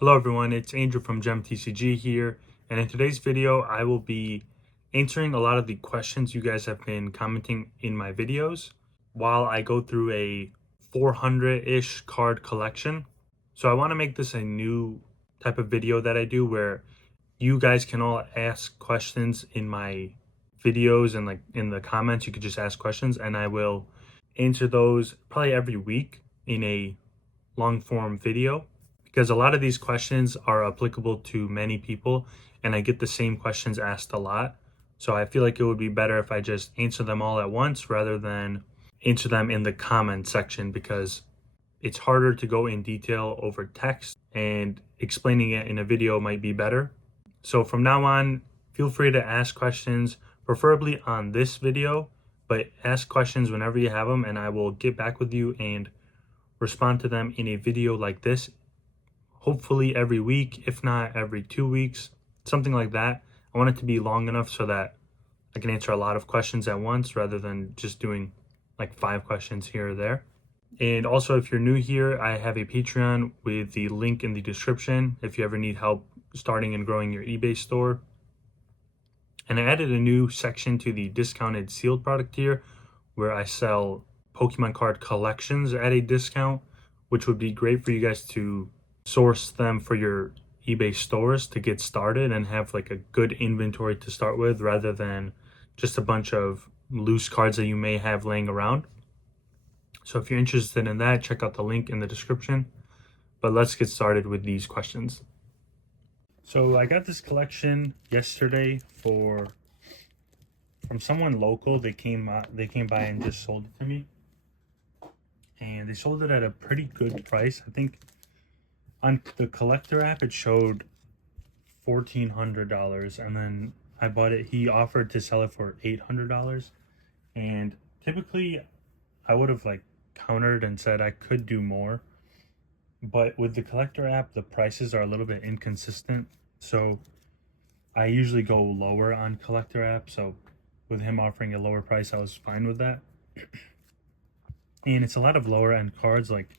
Hello everyone, it's Andrew from GemTCG here, and in today's video I will be answering a lot of the questions you guys have been commenting in my videos while I go through a 400-ish card collection. So I want to make this a new type of video that I do where you guys can all ask questions in my videos, and like in the comments you could just ask questions and I will answer those probably every week in a long form video, because a lot of these questions are applicable to many people and I get the same questions asked a lot. So I feel like it would be better if I just answer them all at once rather than answer them in the comment section, because it's harder to go in detail over text and explaining it in a video might be better. So from now on, feel free to ask questions, preferably on this video, but ask questions whenever you have them and I will get back with you and respond to them in a video like this, hopefully every week, if not every 2 weeks, something like that. I want it to be long enough so that I can answer a lot of questions at once rather than just doing like 5 questions here or there. And also, if you're new here, I have a Patreon with the link in the description if you ever need help starting and growing your eBay store. And I added a new section to the discounted sealed product tier where I sell Pokemon card collections at a discount, which would be great for you guys to source them for your eBay stores to get started and have like a good inventory to start with rather than just a bunch of loose cards that you may have laying around. So if you're interested in that, check out the link in the description. But let's get started with these questions. So I got this collection yesterday from someone local. They came by and just sold it to me, and they sold it at a pretty good price. I think on the collector app it showed $1,400, and then I bought it. He offered to sell it for $800, and typically I would have like countered and said I could do more, but with the collector app the prices are a little bit inconsistent, so I usually go lower on collector app. So with him offering a lower price, I was fine with that. And it's a lot of lower end cards, like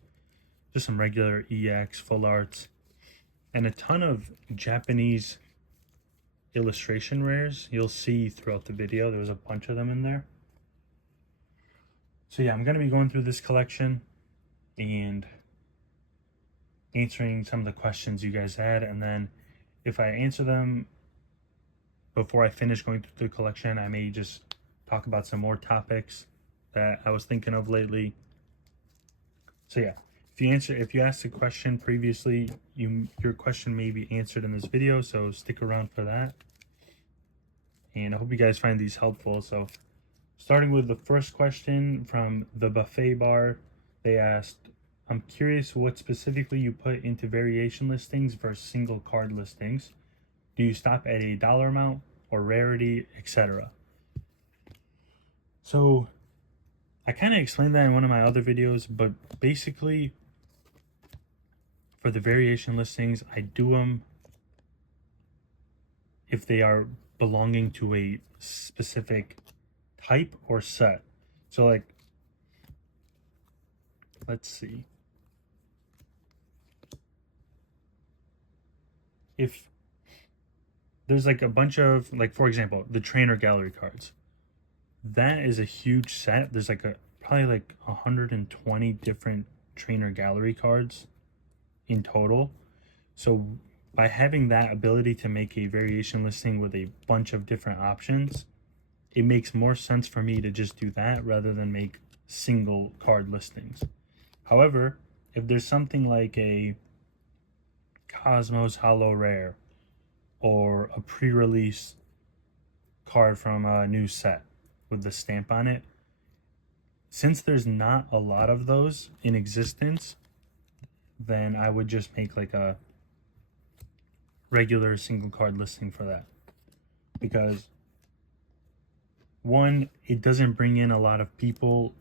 just some regular EX, full arts, and a ton of Japanese illustration rares. You'll see throughout the video, there was a bunch of them in there. So yeah, I'm going to be going through this collection and answering some of the questions you guys had, and then if I answer them before I finish going through the collection, I may just talk about some more topics that I was thinking of lately. So yeah, if you asked a question previously, your question may be answered in this video, so stick around for that. And I hope you guys find these helpful. So starting with the first question from the Buffet Bar, they asked, I'm curious what specifically you put into variation listings versus single card listings. Do you stop at a dollar amount or rarity, etc.? So I kind of explained that in one of my other videos, but basically for the variation listings, I do them if they are belonging to a specific type or set. So like, let's see. If there's like a bunch of, like, for example, the trainer gallery cards, that is a huge set. There's like probably like 120 different trainer gallery cards in total. So by having that ability to make a variation listing with a bunch of different options, it makes more sense for me to just do that rather than make single card listings. However, if there's something like a Cosmos Holo Rare or a pre-release card from a new set with the stamp on it, since there's not a lot of those in existence, then I would just make like a regular single card listing for that, because one, it doesn't bring in a lot of people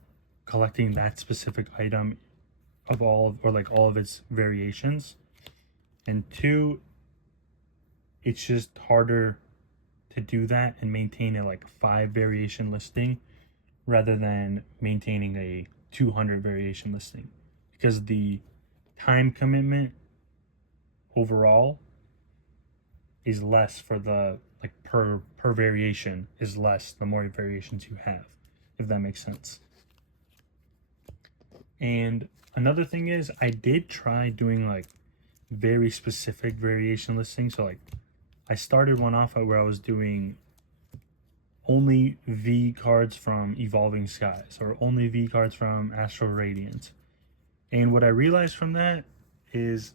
collecting that specific item of all of its variations, and two, it's just harder to do that and maintain a like 5 variation listing rather than maintaining a 200 variation listing, because the time commitment overall is less for the like per variation is less the more variations you have, if that makes sense. And another thing is I did try doing like very specific variation listings. So like I started one off where I was doing only V cards from Evolving Skies or only V cards from Astral Radiance. And what I realized from that is,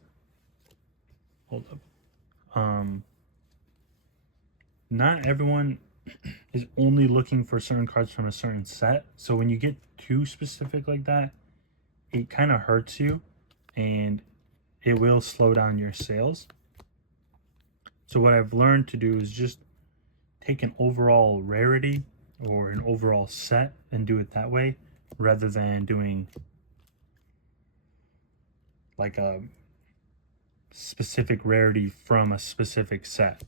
hold up, not everyone is only looking for certain cards from a certain set. So when you get too specific like that, it kind of hurts you and it will slow down your sales. So what I've learned to do is just take an overall rarity or an overall set and do it that way, rather than doing like a specific rarity from a specific set,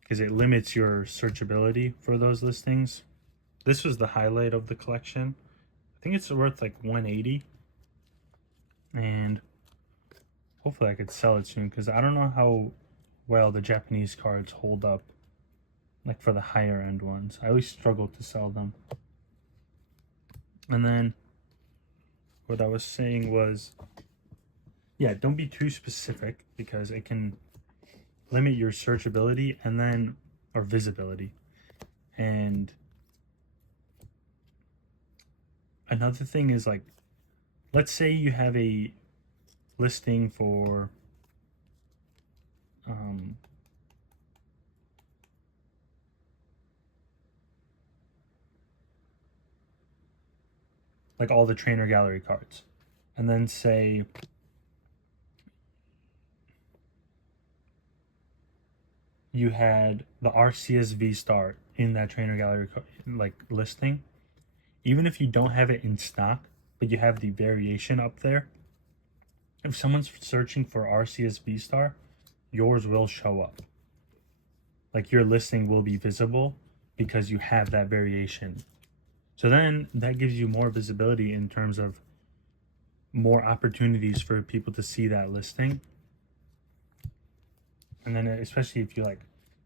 because it limits your searchability for those listings. This was the highlight of the collection. I think it's worth like 180, and hopefully I could sell it soon, because I don't know how well the Japanese cards hold up, like for the higher end ones. I always struggle to sell them. And then what I was saying was, yeah, don't be too specific, because it can limit your searchability and then, or visibility. And another thing is, like, let's say you have a listing for like all the trainer gallery cards, and then say you had the Arceus V Star in that trainer gallery like listing. Even if you don't have it in stock, but you have the variation up there, if someone's searching for Arceus V Star, yours will show up. Like your listing will be visible because you have that variation. So then that gives you more visibility in terms of more opportunities for people to see that listing. And then especially if you like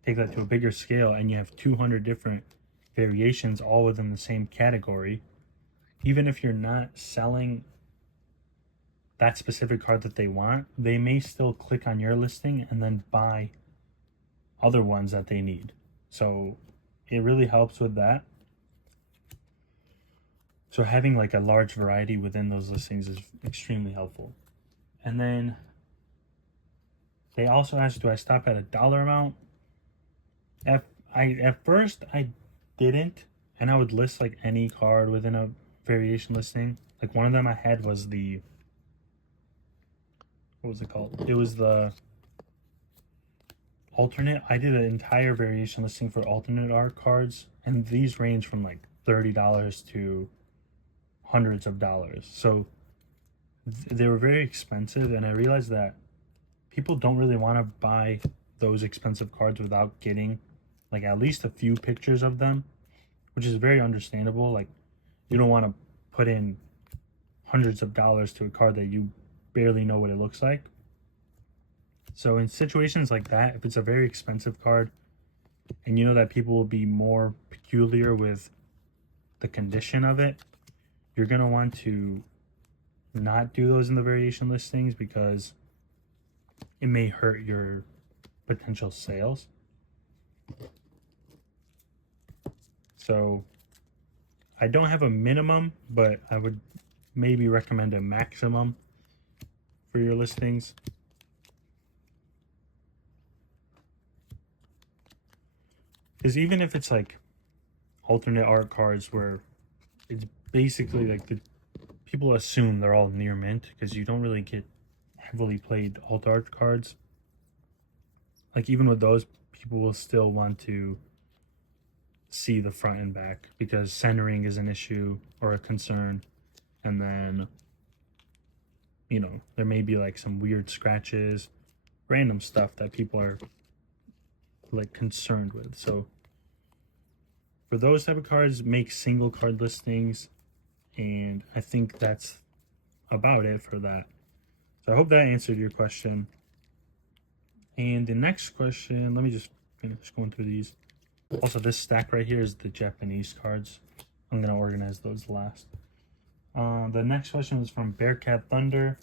take that to a bigger scale and you have 200 different variations all within the same category, even if you're not selling that specific card that they want, they may still click on your listing and then buy other ones that they need. So it really helps with that. So having like a large variety within those listings is extremely helpful. And then they also asked, do I stop at a dollar amount? At first I didn't, and I would list like any card within a variation listing. Like one of them I had was the, what was it called? It was the alternate. I did an entire variation listing for alternate art cards, and these range from like $30 to hundreds of dollars. So they were very expensive, and I realized that people don't really want to buy those expensive cards without getting like at least a few pictures of them, which is very understandable. Like you don't want to put in hundreds of dollars to a card that you barely know what it looks like. So in situations like that, if it's a very expensive card and you know that people will be more peculiar with the condition of it, you're going to want to not do those in the variation listings, because it may hurt your potential sales. So I don't have a minimum, but I would maybe recommend a maximum for your listings. Because even if it's like alternate art cards where it's basically like the people assume they're all near mint, because you don't really get heavily played alt art cards. Like even with those, people will still want to see the front and back because centering is an issue or a concern. And then, you know, there may be like some weird scratches, random stuff that people are like concerned with. So for those type of cards, make single card listings, and I think that's about it for that. So I hope that answered your question. And the next question, let me just finish going through these. Also, this stack right here is the Japanese cards. I'm going to organize those last. The next question was from Bearcat Thunder.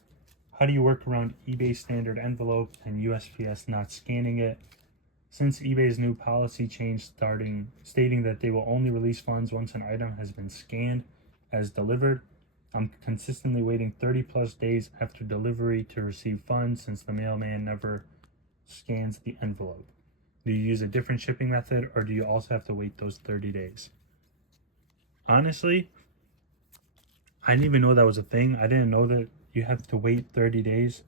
How do you work around eBay standard envelope and USPS not scanning it? Since eBay's new policy change stating that they will only release funds once an item has been scanned as delivered, I'm consistently waiting 30 plus days after delivery to receive funds since the mailman never scans the envelope. Do you use a different shipping method, or do you also have to wait those 30 days? Honestly, I didn't even know that was a thing. I didn't know that you have to wait 30 days.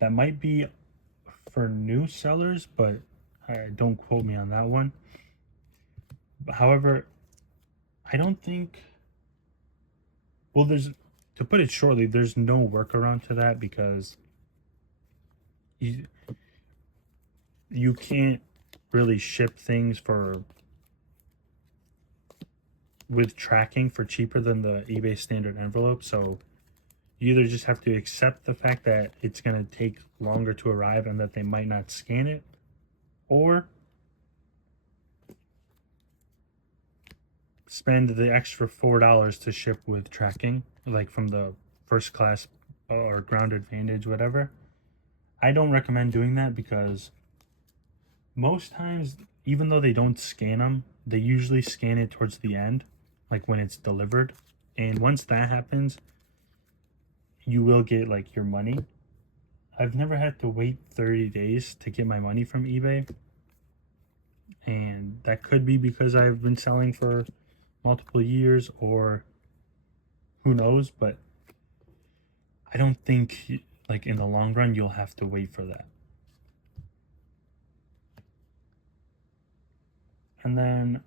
That might be for new sellers, but don't quote me on that one. However, I don't think, well, to put it shortly, there's no workaround to that, because you can't really ship things with tracking for cheaper than the eBay standard envelope. So you either just have to accept the fact that it's going to take longer to arrive and that they might not scan it, or spend the extra $4 to ship with tracking, like from the first class or ground advantage, whatever. I don't recommend doing that, because most times, even though they don't scan them, they usually scan it towards the end, like when it's delivered. And once that happens, you will get like your money. I've never had to wait 30 days to get my money from eBay. And that could be because I've been selling for multiple years, or who knows, but I don't think like in the long run you'll have to wait for that. And then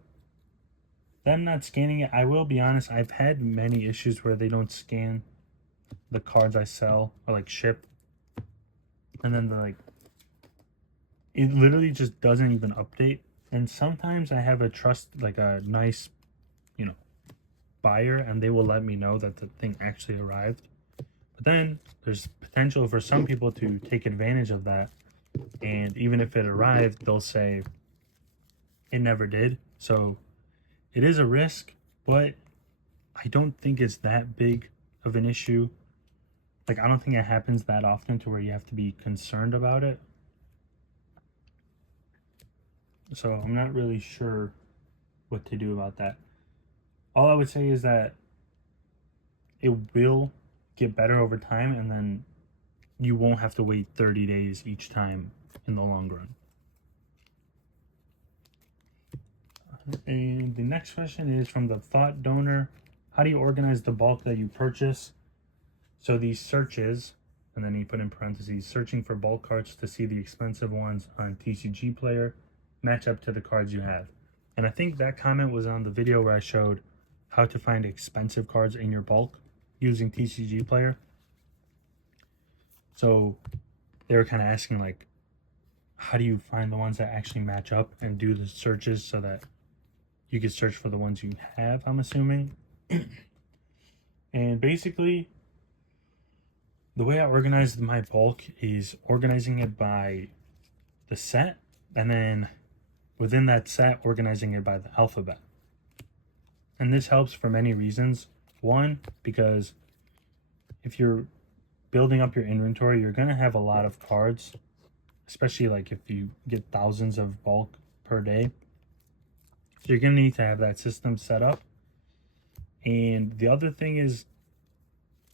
them not scanning it, I will be honest, I've had many issues where they don't scan the cards I sell or like ship, and then it literally just doesn't even update. And sometimes I have like a nice, buyer, and they will let me know that the thing actually arrived. But then there's potential for some people to take advantage of that, and even if it arrived, they'll say it never did. So it is a risk, but I don't think it's that big of an issue. Like, I don't think it happens that often to where you have to be concerned about it. So I'm not really sure what to do about that. All I would say is that it will get better over time, and then you won't have to wait 30 days each time in the long run. And the next question is from the Thought Donor. How do you organize the bulk that you purchase? So these searches, and then he put in parentheses, searching for bulk cards to see the expensive ones on TCG Player match up to the cards you have. And I think that comment was on the video where I showed how to find expensive cards in your bulk using TCG Player. So they were kind of asking, like, how do you find the ones that actually match up and do the searches so that you can search for the ones you have, I'm assuming. And basically, the way I organize my bulk is organizing it by the set, and then within that set, organizing it by the alphabet. And this helps for many reasons. One, because if you're building up your inventory, you're going to have a lot of cards, especially like if you get thousands of bulk per day. So you're going to need to have that system set up. And the other thing is,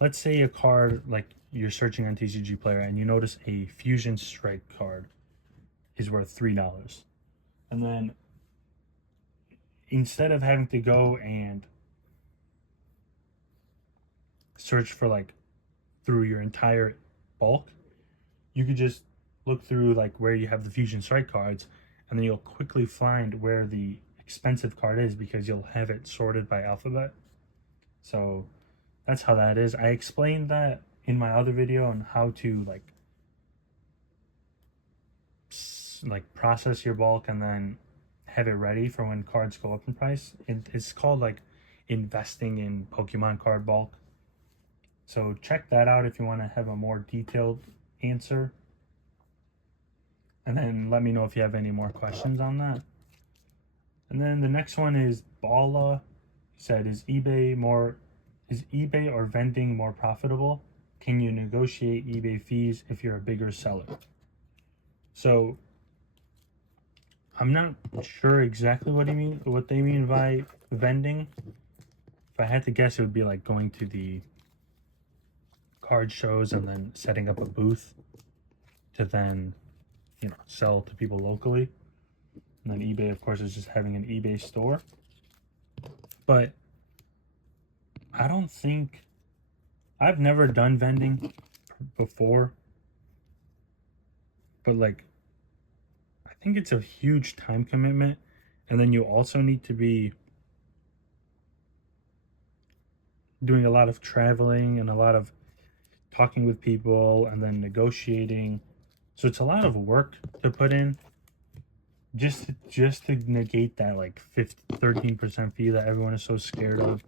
let's say a card, like you're searching on TCG Player and you notice a Fusion Strike card is worth $3. And then instead of having to go and search for like through your entire bulk, you could just look through like where you have the Fusion Strike cards, and then you'll quickly find where the expensive card is because you'll have it sorted by alphabet. So that's how that is. I explained that in my other video on how to like process your bulk and then have it ready for when cards go up in price. It's called like investing in Pokemon card bulk. So check that out if you want to have a more detailed answer. And then let me know if you have any more questions on that. And then the next one is Bala. He said, is eBay or vending more profitable? Can you negotiate eBay fees if you're a bigger seller? So I'm not sure exactly what they mean by vending. If I had to guess, it would be like going to the card shows and then setting up a booth to then, sell to people locally. And then eBay, of course, is just having an eBay store. But I've never done vending before. But like, I think it's a huge time commitment. And then you also need to be doing a lot of traveling and a lot of talking with people and then negotiating. So it's a lot of work to put in just to negate that like 13% fee that everyone is so scared of.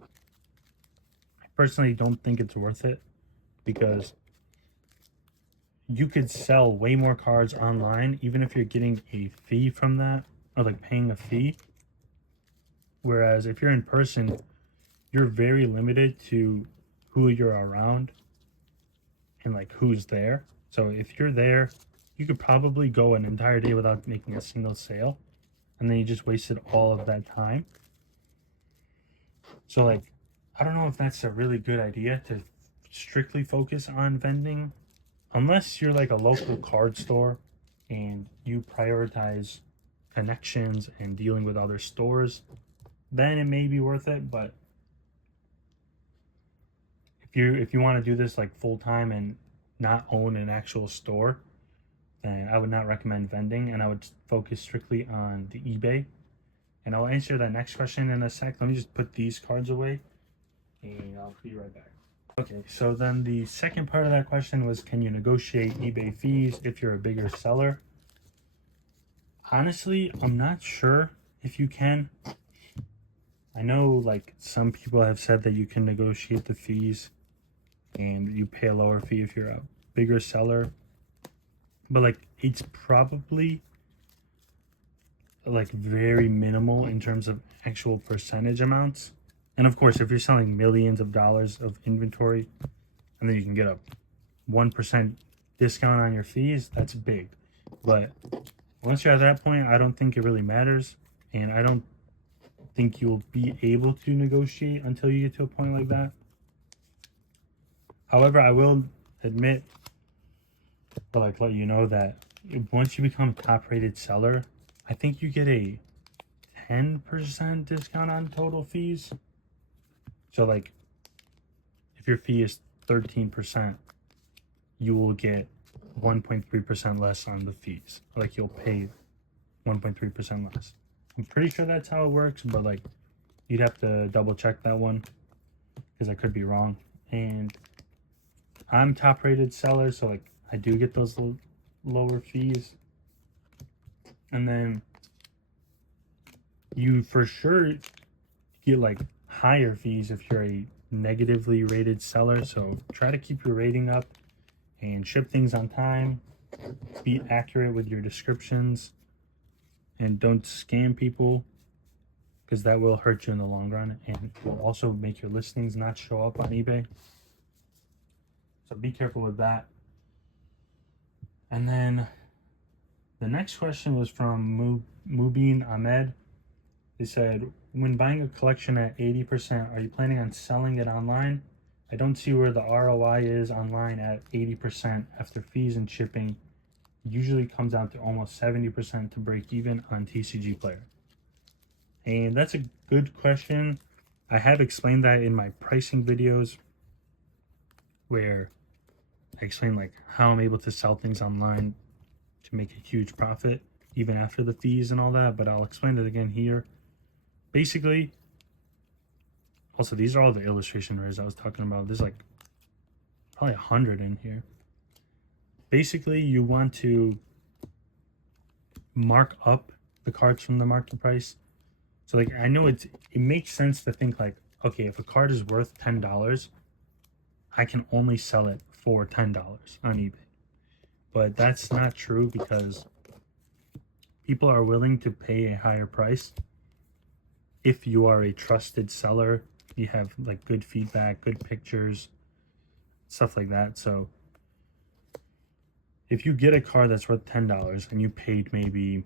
I personally don't think it's worth it, because you could sell way more cards online even if you're getting a fee from that, or like paying a fee. Whereas if you're in person, you're very limited to who you're around and like who's there. So if you're there, you could probably go an entire day without making a single sale, and then you just wasted all of that time. So like, I don't know if that's a really good idea to strictly focus on vending, unless you're like a local card store and you prioritize connections and dealing with other stores. Then it may be worth it. But if you want to do this like full time and not own an actual store, then I would not recommend vending, and I would focus strictly on the eBay. And I'll answer that next question in a sec. Let me just put these cards away and I'll be right back. Okay, so then the second part of that question was, can you negotiate eBay fees if you're a bigger seller? Honestly, I'm not sure if you can. I know like some people have said that you can negotiate the fees and you pay a lower fee if you're a bigger seller. But like, it's probably like very minimal in terms of actual percentage amounts. And of course, if you're selling millions of dollars of inventory and then you can get a 1% discount on your fees, that's big. But once you're at that point, I don't think it really matters. And I don't think you'll be able to negotiate until you get to a point like that. However, I will admit, but like let you know that once you become top rated seller, I think you get a 10% discount on total fees. So like, if your fee is 13%, you will get 1.3% less on the fees. Like, you'll pay 1.3% less. I'm pretty sure that's how it works, but like, you'd have to double check that one, because I could be wrong. And I'm top rated seller, so like, I do get those lower fees. And then you for sure get like higher fees if you're a negatively rated seller. So try to keep your rating up and ship things on time. Be accurate with your descriptions and don't scam people, because that will hurt you in the long run and will also make your listings not show up on eBay. So be careful with that. And then the next question was from Mubin Ahmed. They said, when buying a collection at 80%, are you planning on selling it online? I don't see where the ROI is online at 80% after fees and shipping. Usually comes out to almost 70% to break even on TCG Player. And that's a good question. I have explained that in my pricing videos, where I explain like how I'm able to sell things online to make a huge profit even after the fees and all that, but I'll explain it again here. Basically, also these are all the illustration rares I was talking about. There's like probably 100 in here. Basically, you want to mark up the cards from the market price. So like, I know it makes sense to think like, okay, if a card is worth $10, I can only sell it for $10 on eBay. But that's not true, because people are willing to pay a higher price if you are a trusted seller, you have like good feedback, good pictures, stuff like that. So if you get a card that's worth $10 and you paid maybe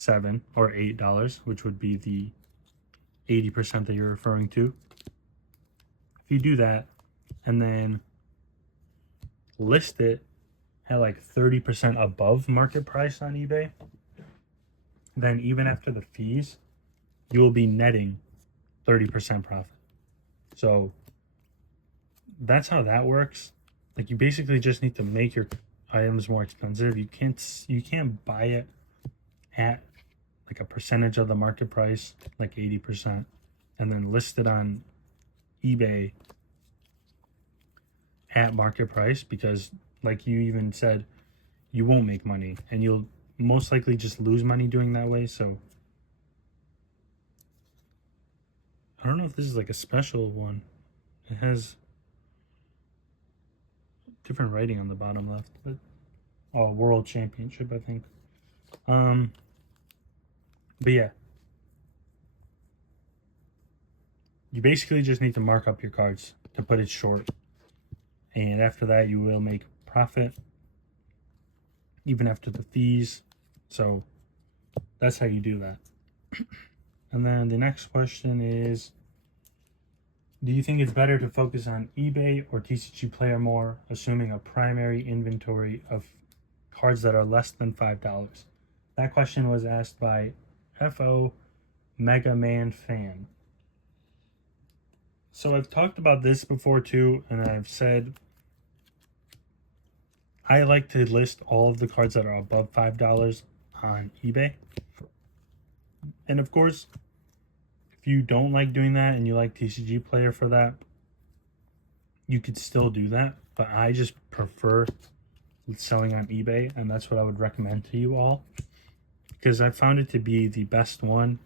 $7 or $8, which would be the 80% that you're referring to, if you do that and then list it at like 30% above market price on eBay, then even after the fees, you will be netting 30% profit. So that's how that works. Like, you basically just need to make your items more expensive. You can't buy it at like a percentage of the market price, like 80%, and then list it on eBay at market price, because like you even said, you won't make money and you'll most likely just lose money doing that way. So I don't know if this is like a special one. It has different writing on the bottom left, but world championship, I think. But yeah, you basically just need to mark up your cards to put it short, and after that you will make profit even after the fees. So that's how you do that. And then the next question is, do you think it's better to focus on eBay or TCG Player more, assuming a primary inventory of cards that are less than $5? That question was asked by FO Mega Man Fan. So I've talked about this before too, and I've said I like to list all of the cards that are above $5 on eBay. And of course, if you don't like doing that and you like TCG Player for that, you could still do that. But I just prefer selling on eBay, and that's what I would recommend to you all, because I found it to be the best one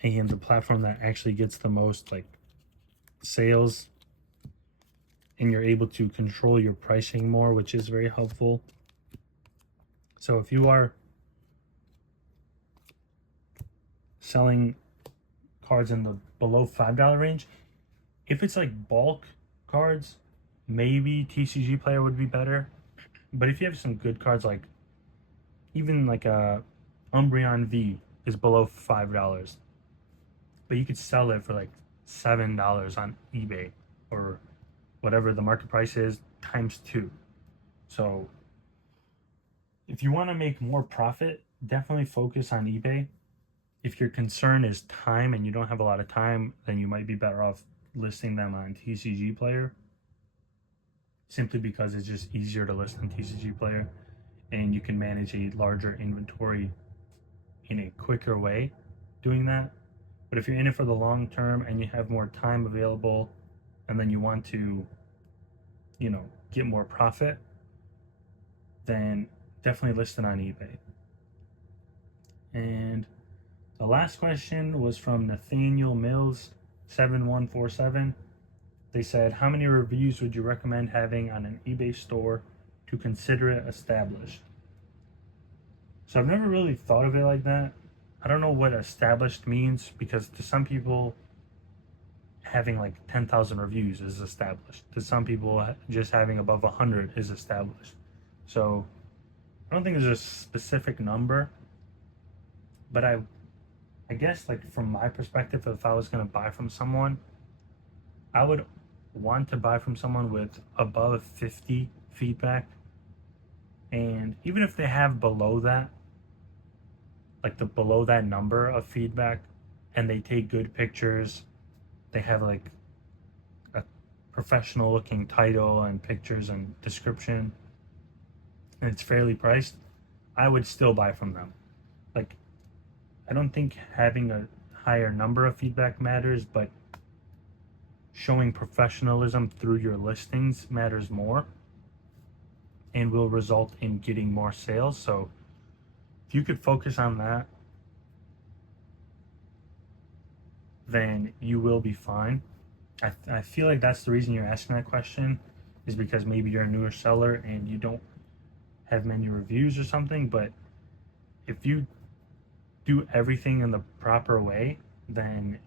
and the platform that actually gets the most like sales, and you're able to control your pricing more, which is very helpful. So if you are selling cards in the below $5 range, if it's like bulk cards, maybe TCG Player would be better. But if you have some good cards, like even like a Umbreon V is below $5, but you could sell it for like $7 on eBay, or whatever the market price is times 2. So if you want to make more profit, definitely focus on eBay. If your concern is time and you don't have a lot of time, then you might be better off listing them on TCG Player, simply because it's just easier to list on TCG Player and you can manage a larger inventory in a quicker way doing that. But if you're in it for the long term and you have more time available, and then you want to, get more profit, then definitely list it on eBay. And the last question was from Nathaniel Mills 7147. They said, how many reviews would you recommend having on an eBay store to consider it established? So I've never really thought of it like that. I don't know what established means, because to some people, having like 10,000 reviews is established. To some people, just having above 100 is established. So I don't think there's a specific number, but I guess, like, from my perspective, if I was going to buy from someone, I would want to buy from someone with above 50 feedback. And even if they have below that, like below that number of feedback, and they take good pictures, they have like a professional looking title and pictures and description, and it's fairly priced, I would still buy from them. Like, I don't think having a higher number of feedback matters, but showing professionalism through your listings matters more and will result in getting more sales. So if you could focus on that, then you will be fine. I feel like that's the reason you're asking that question, is because maybe you're a newer seller and you don't have many reviews or something, but if you do everything in the proper way, then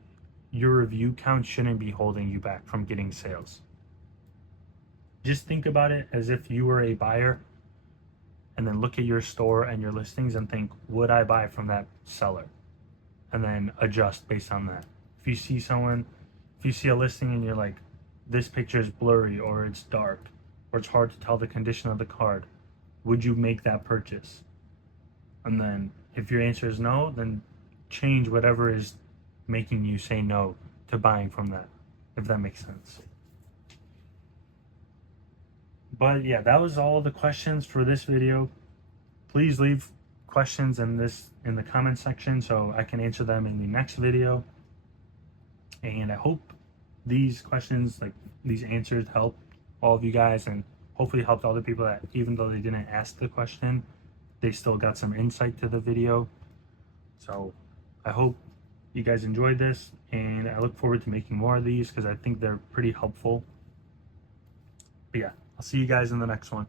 your review count shouldn't be holding you back from getting sales. Just think about it as if you were a buyer, and then look at your store and your listings and think, would I buy from that seller? And then adjust based on that. If you see a listing and you're like, this picture is blurry, or it's dark, or it's hard to tell the condition of the card, would you make that purchase? And then if your answer is no, then change whatever is making you say no to buying from that, if that makes sense. But yeah, that was all the questions for this video. Please leave questions in the comment section so I can answer them in the next video. And I hope these questions, like these answers, help all of you guys, and hopefully helped other people that even though they didn't ask the question, they still got some insight to the video. So I hope you guys enjoyed this, and I look forward to making more of these because I think they're pretty helpful. But yeah, I'll see you guys in the next one.